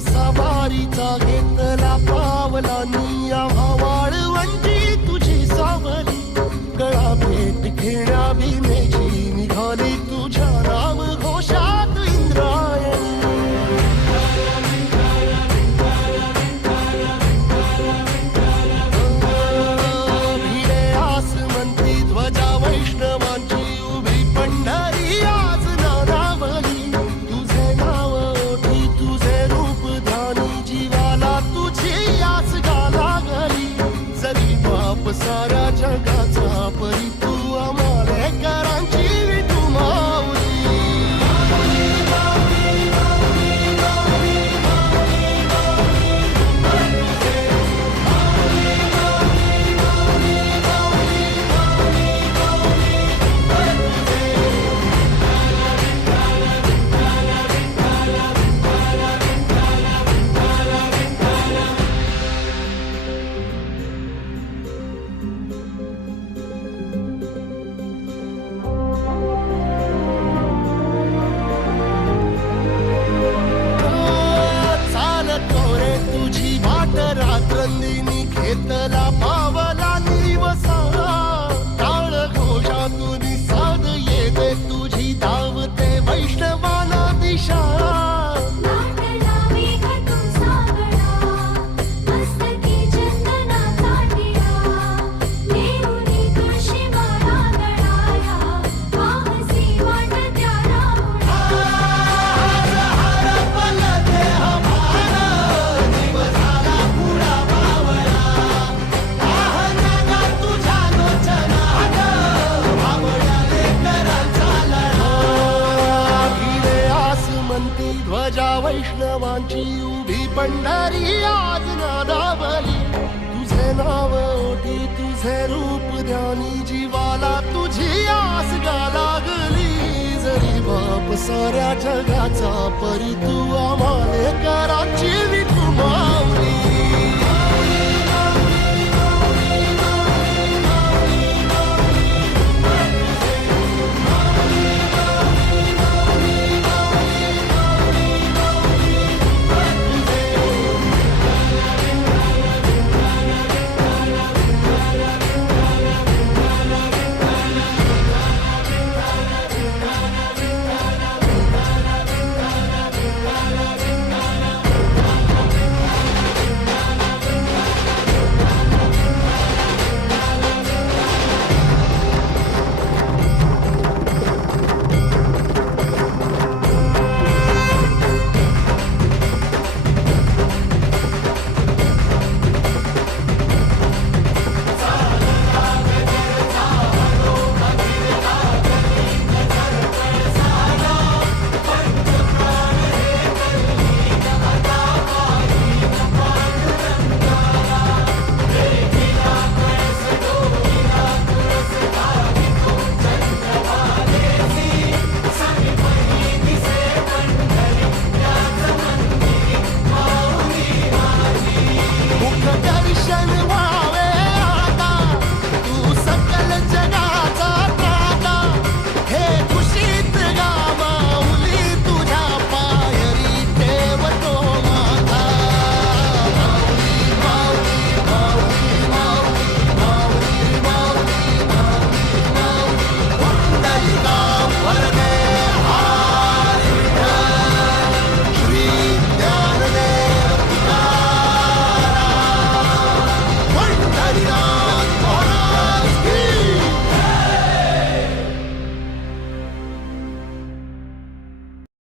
सवारीचा घेतला पावलांनी आव्हाळ वंची तुझी सावली गळा भेट घेण्या भीमेची निघाली तुझ्या राम घोषात इंद्रायणी भिडे आसमंती ध्वजा वैष्णवांची उभी पंढरी आज नानावली तुझे नाव ओठी तुझे रूप जीवाला तुझी आस गाला गली जरी बाप साऱ्या जगाचा परी तू आमालेकरांची विठू माऊली रात्रंदिनी घेतला पावला निवसा टाळ घोषातून साध येते तुझी धावते वैष्णवाला दिशा ध्वजा वैष्णवांची उभी पंढरी आज नादावली तुझे नाव ओठी तुझे रूप ध्यानी जीवाला तुझी आस लागली जरी बाप साऱ्या जगाचा परी तू आम्हालेकरांची विठू